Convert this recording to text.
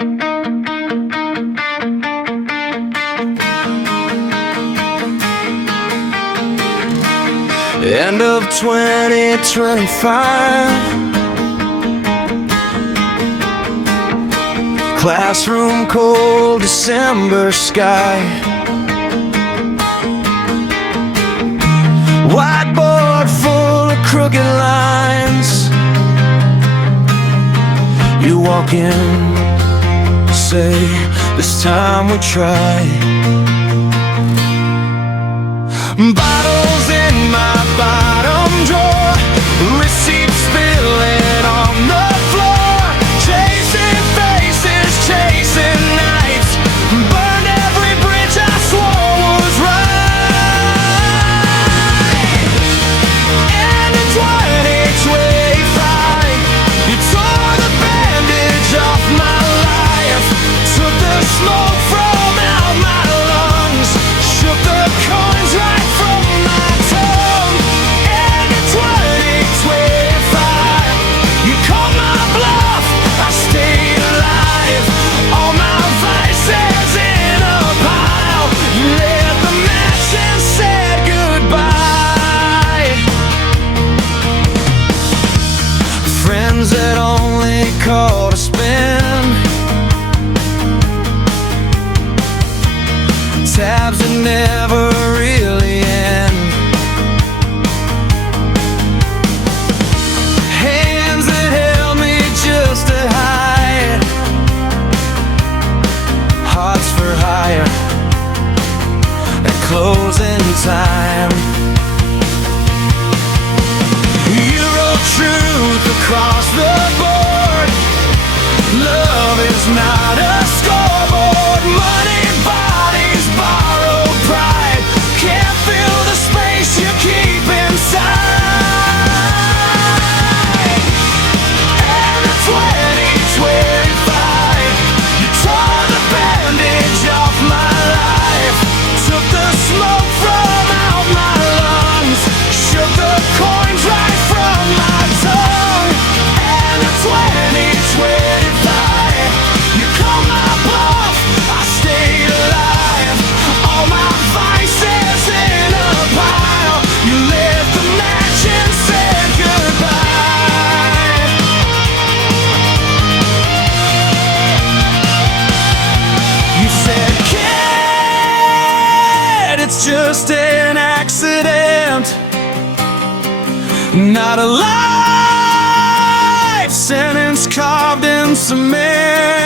End of 2025. Classroom cold December sky. Whiteboard full of crooked lines. You walk in, say, this time we try. Bottles in my bottom drawer, receipts spilling on the floor. Chasing faces, chasing nights, burned every bridge I swore was right. And in 2025, you tore the bandage off my life, took the smoke from out my lungs, shook the coins right from my tongue. And in 2025, you called my bluff, I stayed alive. All my vices in a pile, you lit the match and said goodbye. Friends that only call to spend, tabs that never really end, hands that held me just to hide, hearts for hire at closing time. You wrote truth across the board. Love is not a scoreboard. Money, bodies, borrowed pride can't fill the space you keep inside. And in 2025, you tore the bandage off my life, took the smoke from out my lungs, shook the coins right from my tongue. And in 2025, you called my bluff, I stayed alive. All my vices in a pile, you lit the match and said goodbye. You said, kid, it's just an accident, not a life sentence carved in cement.